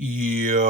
Yo,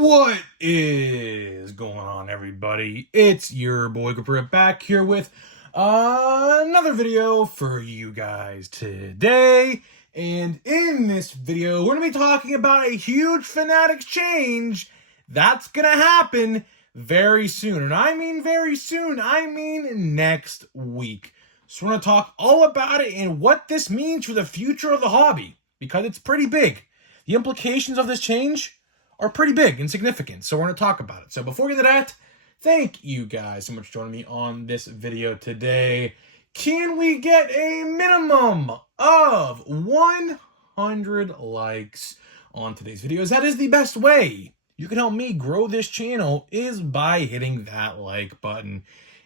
what is going on, everybody? It's your boy Cooper back here with another video for you guys today. And in this video, we're going to be talking about a huge Fanatics change that's going to happen very soon. And I mean very soon, I mean next week. So we're going to talk all about it and what this means for the future of the hobby, because it's pretty big. The implications of this change are pretty big and significant, so we're going to talk about it. So before we get to that, thank you guys so much for joining me on this video today. Can we get a minimum of 100 likes on today's videos? That is the best way you can help me grow this channel, is by hitting that like button.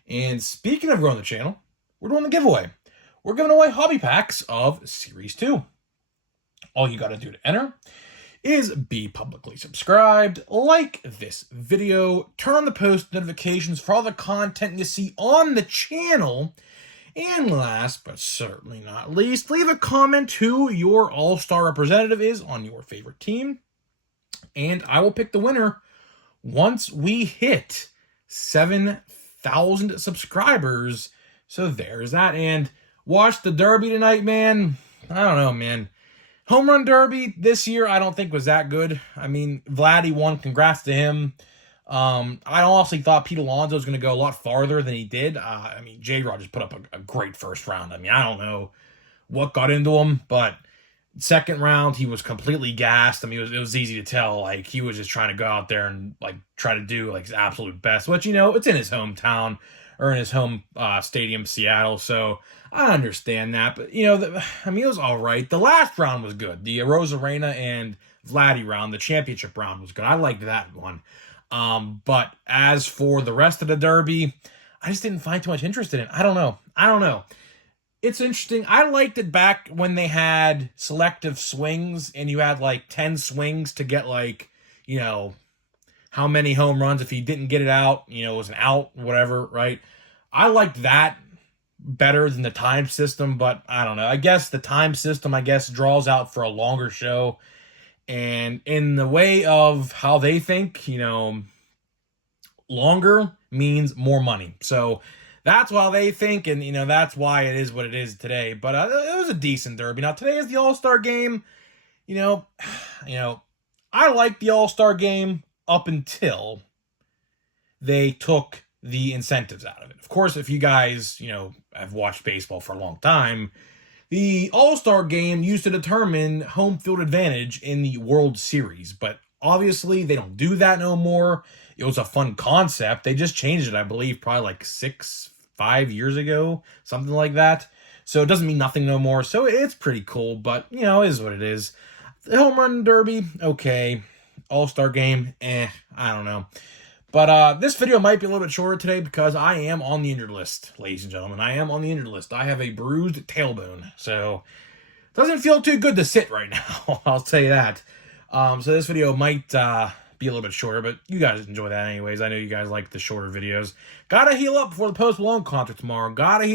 And speaking of growing the channel, we're doing the giveaway. We're giving away hobby packs of Series 2. All you got to do to enter is be publicly subscribed, like this video, turn on the post notifications for all the content you see on the channel, and last but certainly not least, leave a comment who your all-star representative is on your favorite team, and I will pick the winner once we hit 7,000 subscribers. So there's that. And watch the Derby tonight, man. I don't know, man. Home run derby this year, I don't think was that good. I mean, Vladdy won. Congrats to him. I honestly thought Pete Alonso was going to go a lot farther than he did. I mean, J-Rod just put up a great first round. I mean, I don't know what got into him, but second round, he was completely gassed. I mean, it was easy to tell. Like, he was just trying to go out there and, like, try to do, like, his absolute best. Which, you know, it's in his hometown, or in his home stadium, Seattle, so I understand that. But, you know, I mean, it was all right. The last round was good. The Rosarena and Vladdy round, the championship round, was good. I liked that one. But as for the rest of the Derby, I just didn't find too much interest in it. I don't know. It's interesting. I liked it back when they had selective swings, and you had, like, 10 swings to get, like, you know, how many home runs. If he didn't get it out, you know, it was an out, whatever, right? I liked that better than the time system, but I don't know. I guess the time system, draws out for a longer show. And in the way of how they think, you know, longer means more money. So that's why they think, and, you know, that's why it is what it is today. But it was a decent Derby. Now, today is the All-Star Game. You know, I like the All-Star Game up until they took the incentives out of it. Of course, if you guys, you know, have watched baseball for a long time, the All-Star Game used to determine home field advantage in the World Series, but obviously they don't do that no more. It was a fun concept. They just changed it, I believe, probably like 5 years ago, something like that. So it doesn't mean nothing no more. So it's pretty cool, but, you know, it is what it is. The Home Run Derby, okay. All-Star Game, I don't know. But this video might be a little bit shorter today because I am on the injured list, ladies and gentlemen. I am on the injured list. I have a bruised tailbone, so it doesn't feel too good to sit right now. I'll tell you that. So this video might be a little bit shorter, but you guys enjoy that anyways. I know you guys like the shorter videos. Gotta heal up before the Post Malone concert tomorrow. We're going to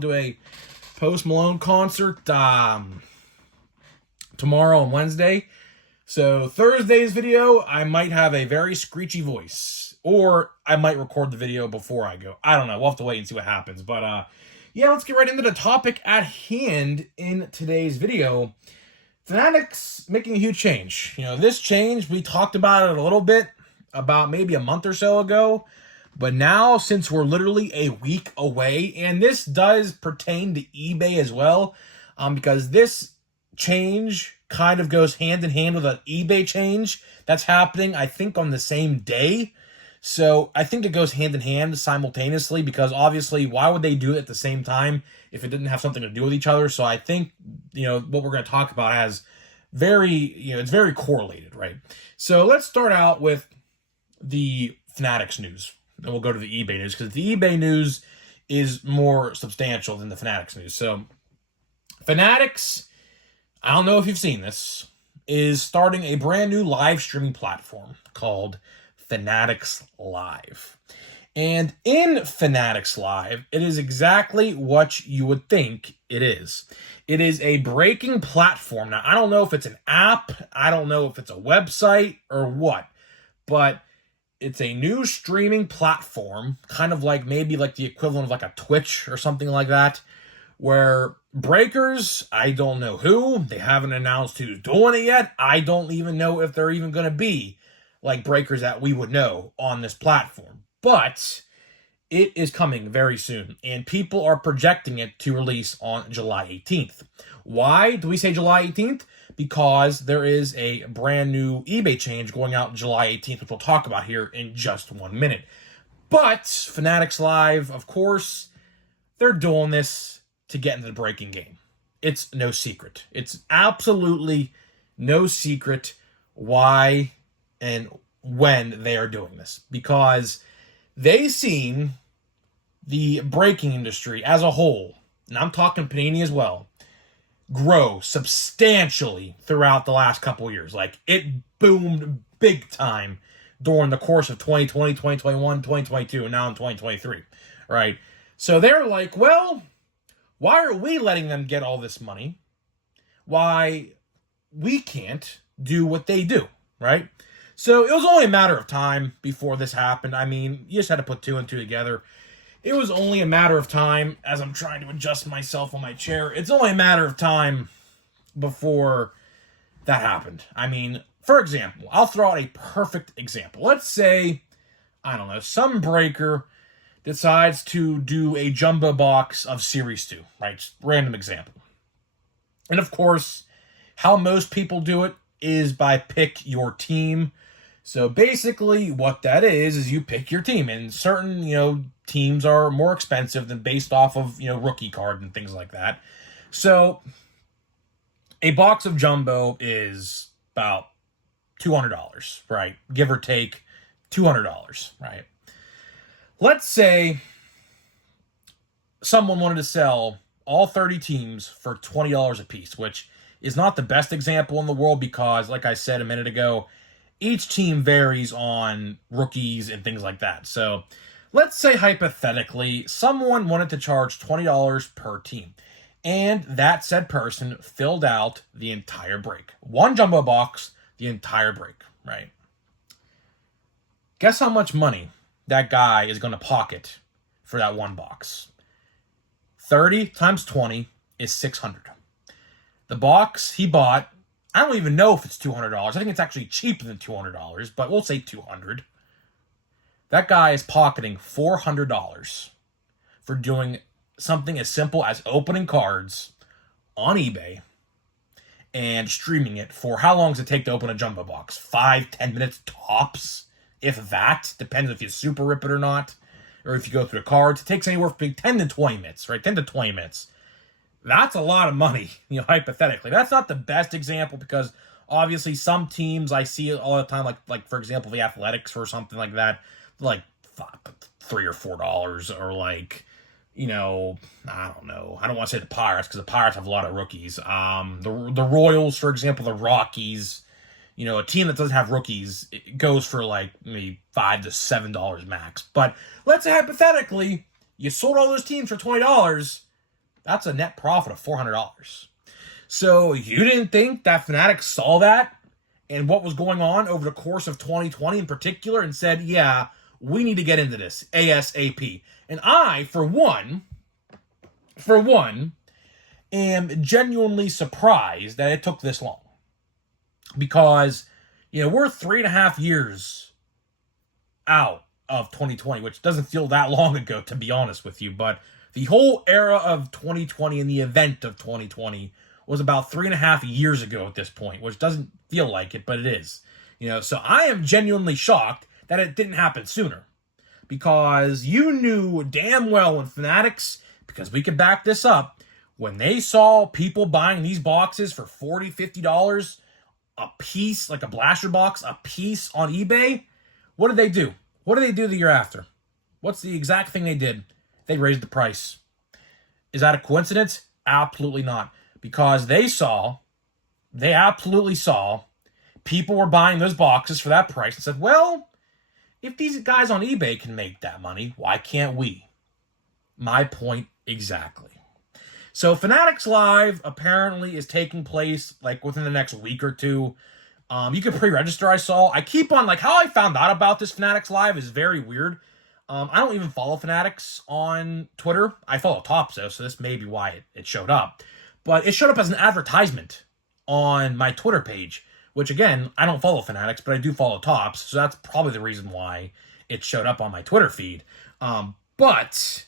do a Post Malone concert tomorrow on Wednesday. So Thursday's video, I might have a very screechy voice, or I might record the video before I go. I don't know. We'll have to wait and see what happens. But yeah, let's get right into the topic at hand in today's video. Fanatics making a huge change. You know, this change, we talked about it a little bit about maybe a month or so ago. But now, since we're literally a week away, and this does pertain to eBay as well, because this change kind of goes hand in hand with an eBay change that's happening, I think, on the same day. So I think it goes hand in hand simultaneously, because obviously, why would they do it at the same time if it didn't have something to do with each other? So I think, you know, what we're going to talk about has it's very correlated, right? So let's start out with the Fanatics news. And we'll go to the eBay news, because the eBay news is more substantial than the Fanatics news. So Fanatics, I don't know if you've seen this, is starting a brand new live streaming platform called Fanatics Live. And in Fanatics Live, it is exactly what you would think it is. It is a breaking platform. Now, I don't know if it's an app, I don't know if it's a website or what, but it's a new streaming platform, kind of like maybe like the equivalent of like a Twitch or something like that, where breakers, I don't know who, they haven't announced who's doing it yet. I don't even know if they're even going to be like breakers that we would know on this platform. But it is coming very soon, and people are projecting it to release on July 18th. Why do we say July 18th? Because there is a brand new eBay change going out July 18th, which we'll talk about here in just 1 minute. But Fanatics Live, of course, they're doing this to get into the breaking game. It's no secret. It's absolutely no secret why and when they are doing this. Because they've seen the breaking industry as a whole, and I'm talking Panini as well, grow substantially throughout the last couple of years. Like, it boomed big time during the course of 2020, 2021, 2022, and now in 2023, right? So they're like, well, why are we letting them get all this money? Why we can't do what they do, right? So it was only a matter of time before this happened. I mean, you just had to put two and two together. It was only a matter of time, as I'm trying to adjust myself on my chair, it's only a matter of time before that happened. I mean, for example, I'll throw out a perfect example. Let's say, I don't know, some breaker decides to do a jumbo box of Series 2, right? Just random example. And of course, how most people do it is by pick your team. So basically what that is you pick your team, and certain, teams are more expensive than based off of, rookie card and things like that. So a box of jumbo is about $200, right? Give or take $200, right? Let's say someone wanted to sell all 30 teams for $20 a piece, which is not the best example in the world because, like I said a minute ago, each team varies on rookies and things like that. So let's say hypothetically someone wanted to charge $20 per team, and that said person filled out the entire break. One jumbo box, the entire break, right? Guess how much money that guy is going to pocket for that one box? 30 times 20 is $600. The box he bought, I don't even know if it's $200. I think it's actually cheaper than $200, but we'll say $200. That guy is pocketing $400 for doing something as simple as opening cards on eBay and streaming it for how long does it take to open a jumbo box? 5-10 minutes tops, if that. Depends if you super rip it or not, or if you go through the cards. It takes anywhere from 10 to 20 minutes, right? 10 to 20 minutes. That's a lot of money, hypothetically. That's not the best example because obviously some teams I see it all the time, like for example, the Athletics or something like that, like $3 or $4, or like, I don't know. I don't want to say the Pirates because the Pirates have a lot of rookies. The Royals, for example, the Rockies, a team that doesn't have rookies, it goes for like maybe $5 to $7 max. But let's say hypothetically, you sold all those teams for $20. That's a net profit of $400. So you didn't think that Fanatics saw that and what was going on over the course of 2020 in particular and said, yeah, we need to get into this ASAP. And I, for one, am genuinely surprised that it took this long. Because, we're 3.5 years out of 2020, which doesn't feel that long ago, to be honest with you, but the whole era of 2020 and the event of 2020 was about 3.5 years ago at this point, which doesn't feel like it, but it is. So I am genuinely shocked that it didn't happen sooner. Because you knew damn well when Fanatics, because we can back this up, when they saw people buying these boxes for $40, $50 a piece, like a blaster box, a piece on eBay, what did they do? What did they do the year after? What's the exact thing they did? They raised the price. Is that a coincidence? Absolutely not. Because they absolutely saw people were buying those boxes for that price and said, well, if these guys on eBay can make that money, why can't we? My point exactly. So Fanatics Live apparently is taking place like within the next week or two. You can pre-register, I saw. I keep on, like, how I found out about this Fanatics Live is very weird. I don't even follow Fanatics on Twitter. I follow Topps, though, so this may be why it showed up. But it showed up as an advertisement on my Twitter page, which, again, I don't follow Fanatics, but I do follow Topps, so that's probably the reason why it showed up on my Twitter feed. But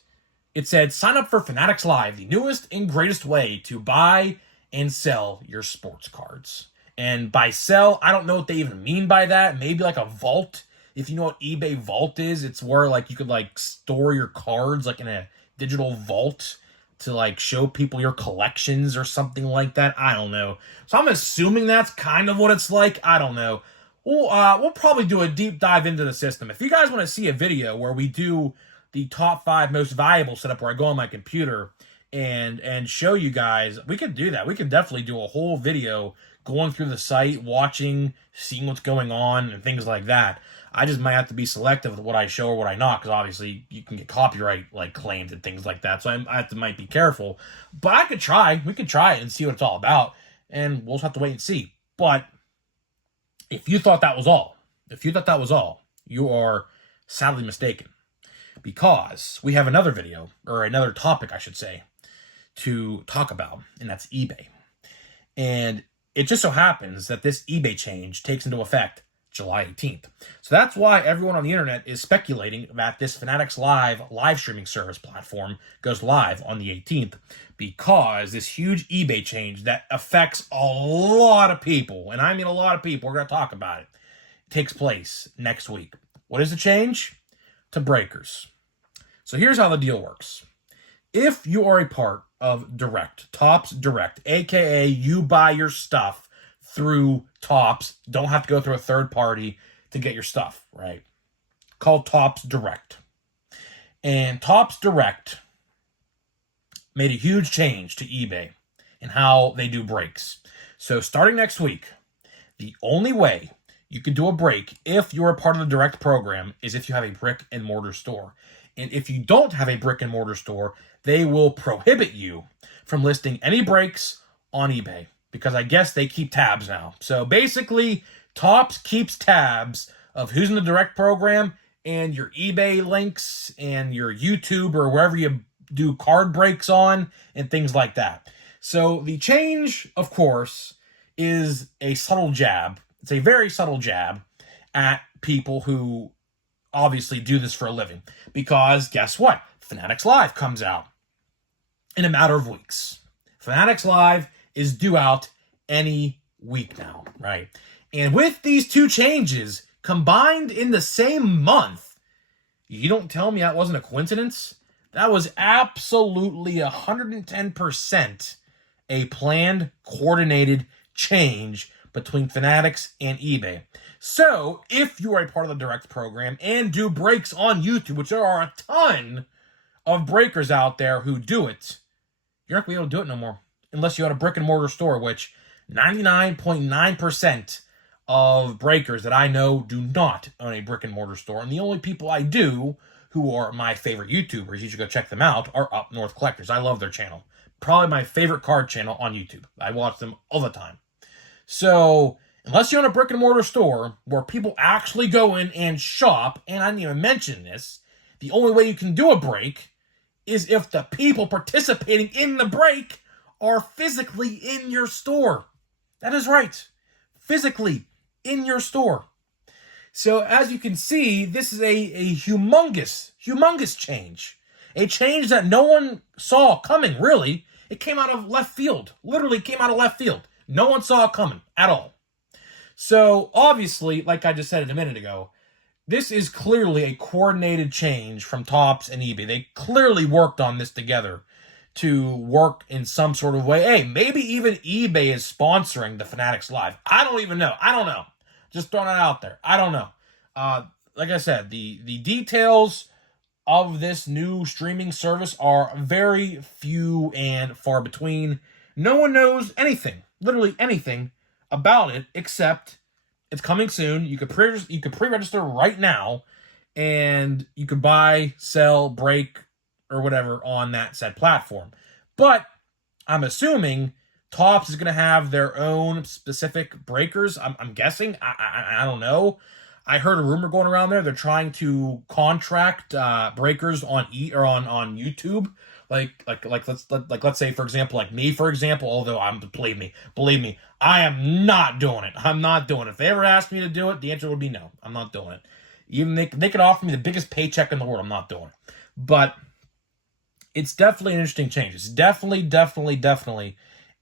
it said, sign up for Fanatics Live, the newest and greatest way to buy and sell your sports cards. And by sell, I don't know what they even mean by that. Maybe like a vault. If you know what eBay Vault is, it's where like you could like store your cards like in a digital vault to like show people your collections or something like that. I don't know. So I'm assuming that's kind of what it's like. I don't know. We'll probably do a deep dive into the system. If you guys want to see a video where we do the top 5 most valuable setup, where I go on my computer and show you guys, we could do that. We could definitely do a whole video going through the site, watching, seeing what's going on, and things like that. I just might have to be selective with what I show or what I not, because obviously you can get copyright like claims and things like that. So I might be careful. But I could try. We could try it and see what it's all about, and we'll just have to wait and see. But if you thought that was all, you are sadly mistaken, because we have another video, or another topic, I should say, to talk about, and that's eBay. And it just so happens that this eBay change takes into effect July 18th. So that's why everyone on the internet is speculating that this Fanatics live streaming service platform goes live on the 18th, because this huge eBay change that affects a lot of people, and I mean a lot of people, we're going to talk about it, takes place next week. What is the change? To breakers. So here's how the deal works. If you are a part of Direct, Topps Direct, aka you buy your stuff through Topps, don't have to go through a third party to get your stuff, right? Called Topps Direct. And Topps Direct made a huge change to eBay and how they do breaks. So starting next week, the only way you can do a break if you're a part of the Direct program is if you have a brick and mortar store. And if you don't have a brick and mortar store, they will prohibit you from listing any breaks on eBay, because I guess they keep tabs now. So basically, Topps keeps tabs of who's in the Direct program and your eBay links and your YouTube or wherever you do card breaks on and things like that. So the change, of course, is a subtle jab. It's a very subtle jab at people who obviously do this for a living, because guess what? Fanatics Live comes out in a matter of weeks. Fanatics Live is due out any week now, right? And with these two changes combined in the same month, you don't tell me that wasn't a coincidence? That was absolutely 110% a planned, coordinated change between Fanatics and eBay. So, if you are a part of the Direct program and do breaks on YouTube, which there are a ton of breakers out there who do it, you're not going to be able to do it no more. Unless you had a brick and mortar store, which 99.9% of breakers that I know do not own a brick and mortar store. And the only people I do, who are my favorite YouTubers, you should go check them out, are Up North Collectors. I love their channel. Probably my favorite card channel on YouTube. I watch them all the time. So, unless you own a brick and mortar store where people actually go in and shop, and I didn't even mention this, the only way you can do a break is if the people participating in the break are physically in your store. That is right. Physically in your store. So, as you can see, this is a humongous change. A change that no one saw coming, really. It came out of left field. Literally came out of left field. No one saw it coming at all. So, obviously, like I just said a minute ago, this is clearly a coordinated change from Topps and eBay. They clearly worked on this together to work in some sort of way. Hey, maybe even eBay is sponsoring the Fanatics Live. I don't even know. I don't know. Just throwing it out there. I don't know. Like I said, the details of this new streaming service are very few and far between. No one knows anything, literally anything, about it, except it's coming soon. You could pre-register right now, and you could buy, sell, break, or whatever on that said platform. But I'm assuming Topps is going to have their own specific breakers. I'm guessing. I don't know. I heard a rumor going around there. They're trying to contract breakers on on YouTube. Let's say, for example, like me, for example. Although believe me, I am not doing it. I'm not doing it. If they ever asked me to do it, the answer would be no. I'm not doing it. Even they could offer me the biggest paycheck in the world. I'm not doing it. But it's definitely an interesting change. It's definitely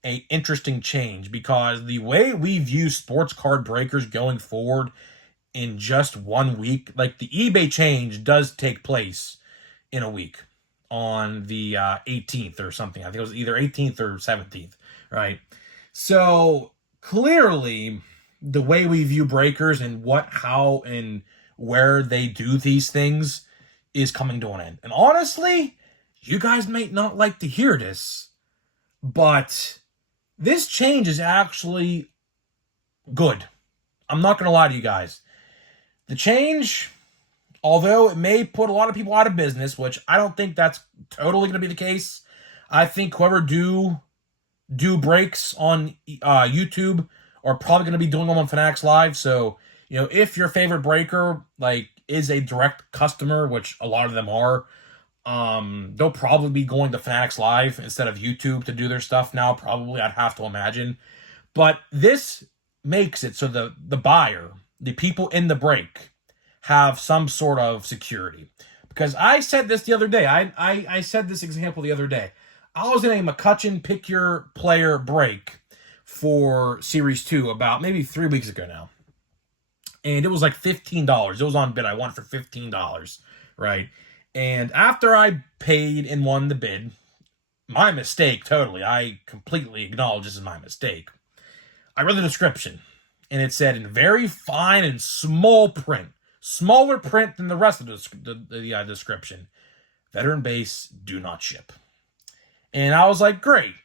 a interesting change, because the way we view sports card breakers going forward in just 1 week, like the eBay change does take place in a week on the 18th or something. I think it was either 18th or 17th, right? So clearly the way we view breakers and what, how, and where they do these things is coming to an end. And honestly, you guys might not like to hear this, but this change is actually good. I'm not going to lie to you guys. The change, although it may put a lot of people out of business, which I don't think that's totally going to be the case. I think whoever do breaks on YouTube are probably going to be doing them on Fanatics Live. So, if your favorite breaker is a direct customer, which a lot of them are, they'll probably be going to Fanatics Live instead of YouTube to do their stuff now, probably, I'd have to imagine. But this makes it so the buyer, the people in the break, have some sort of security. Because I said this the other day. I said this example the other day. I was in a McCutcheon Pick Your Player break for Series 2 about maybe 3 weeks ago now. And it was like $15. It was on bid. I won it for $15, right? And after I paid and won the bid, my mistake, totally, I completely acknowledge this is my mistake. I read the description, and it said in very fine and small print, smaller print than the rest of the description, veteran base do not ship. And I was like, great.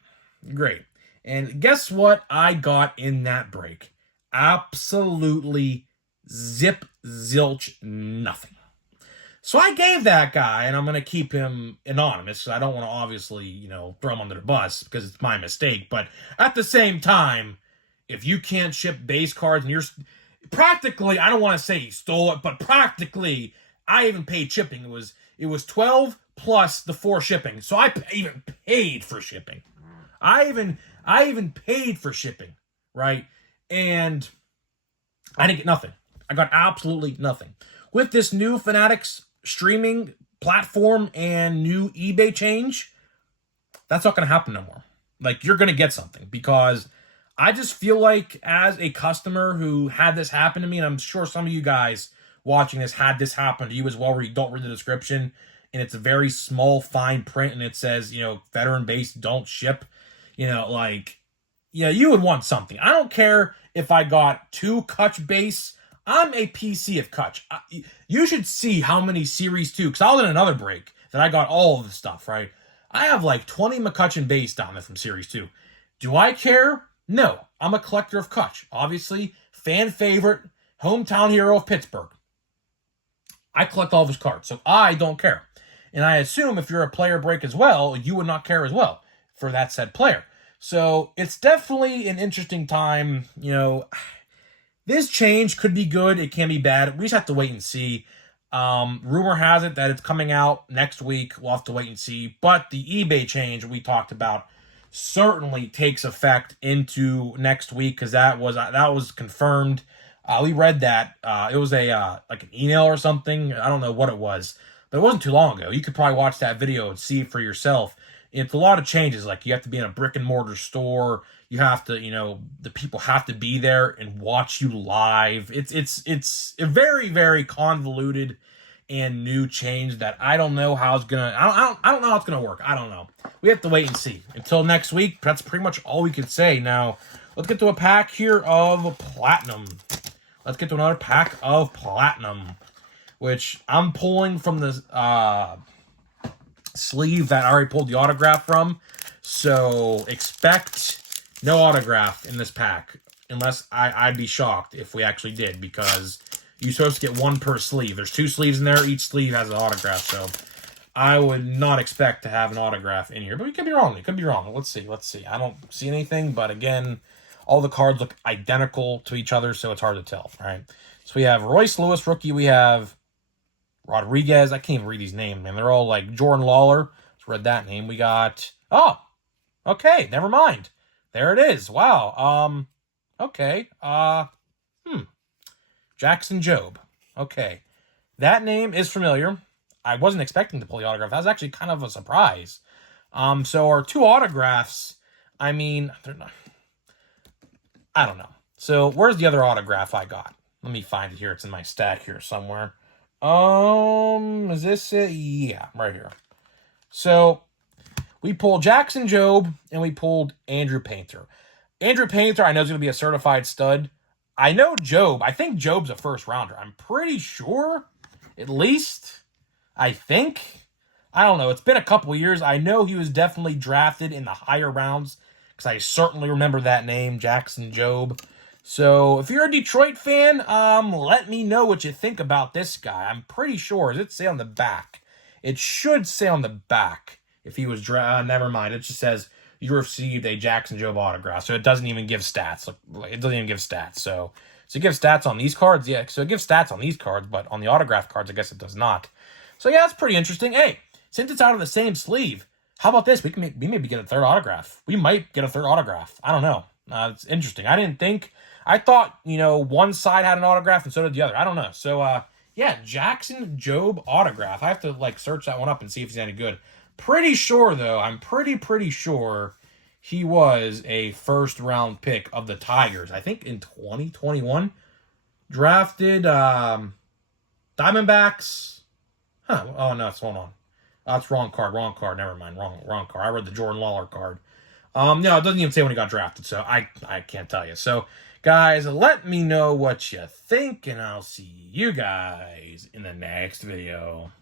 And guess what I got in that break? Absolutely zip, zilch, nothing. So I gave that guy, and I'm going to keep him anonymous. I don't want to obviously, throw him under the bus because it's my mistake. But at the same time, if you can't ship base cards and you're practically, I don't want to say he stole it, but practically, I even paid shipping. It was 12 plus the 4 shipping. So I even paid for shipping. I even paid for shipping, right? And I didn't get nothing. I got absolutely nothing. With this new Fanatics streaming platform and new eBay change, that's not going to happen no more. You're going to get something, because I just feel like, as a customer who had this happen to me, and I'm sure some of you guys watching this had this happen to you as well, where you don't read the description and it's a very small fine print and it says, veteran base don't ship, you would want something. I don't care if I got 2 Kutch base. I'm a PC of Kutch. You should see how many Series 2, because I was in another break that I got all of the stuff, right? I have 20 McCutcheon base down there from Series 2. Do I care? No. I'm a collector of Kutch. Obviously, fan favorite, hometown hero of Pittsburgh. I collect all of his cards, so I don't care. And I assume if you're a player break as well, you would not care as well for that said player. So it's definitely an interesting time. This change could be good. It can be bad. We just have to wait and see. Rumor has it that it's coming out next week. We'll have to wait and see. But the eBay change we talked about certainly takes effect into next week, because that was confirmed. We read that. It was an email or something. I don't know what it was, but it wasn't too long ago. You could probably watch that video and see it for yourself. It's a lot of changes. You have to be in a brick and mortar store. You have to, the people have to be there and watch you live. It's a very, very convoluted and new change that I don't know how it's gonna. I don't know how it's gonna work. I don't know. We have to wait and see. Until next week, that's pretty much all we could say. Now, let's get to a pack here of Platinum. Let's get to another pack of Platinum, which I'm pulling from the sleeve that I already pulled the autograph from. So expect no autograph in this pack, unless I'd be shocked if we actually did, because you're supposed to get 1 per sleeve. There's 2 sleeves in there. Each sleeve has an autograph. So I would not expect to have an autograph in here, but we could be wrong. It could be wrong. Let's see. I don't see anything, but again, all the cards look identical to each other, so it's hard to tell, right? So we have Royce Lewis, rookie. We have Rodriguez. I can't even read these names, man. They're all like Jordan Lawler. Let's read that name. We got, oh, okay, never mind. There it is. Wow. Okay. Jackson Jobe. Okay. That name is familiar. I wasn't expecting to pull the autograph. That was actually kind of a surprise. So our 2 autographs, I mean, they're not, I don't know. So where's the other autograph I got? Let me find it here. It's in my stack here somewhere. Is this it? Yeah, right here. So we pulled Jackson Jobe and we pulled Andrew Painter. Andrew Painter, I know is going to be a certified stud. I know Jobe. I think Jobe's a first rounder. I'm pretty sure, at least. I think. I don't know. It's been a couple years. I know he was definitely drafted in the higher rounds because I certainly remember that name, Jackson Jobe. So if you're a Detroit fan, let me know what you think about this guy. I'm pretty sure. Does it say on the back? It should say on the back if he was never mind. It just says you received a Jackson Jobe autograph. So it doesn't even give stats. It doesn't even give stats. So it gives stats on these cards. Yeah, so it gives stats on these cards, but on the autograph cards, I guess it does not. So yeah, it's pretty interesting. Hey, since it's out of the same sleeve, how about this? We maybe get a third autograph. We might get a third autograph. I don't know. It's interesting. I thought, one side had an autograph and so did the other. I don't know. So, yeah, Jackson Jobe autograph. I have to, search that one up and see if he's any good. Pretty sure, though, I'm pretty sure he was a first-round pick of the Tigers. I think in 2021. Drafted, Diamondbacks. Huh. Oh, no, hold on. That's wrong card. Never mind. Wrong card. I read the Jordan Lawler card. No, it doesn't even say when he got drafted, so I can't tell you. So, guys, let me know what you think, and I'll see you guys in the next video.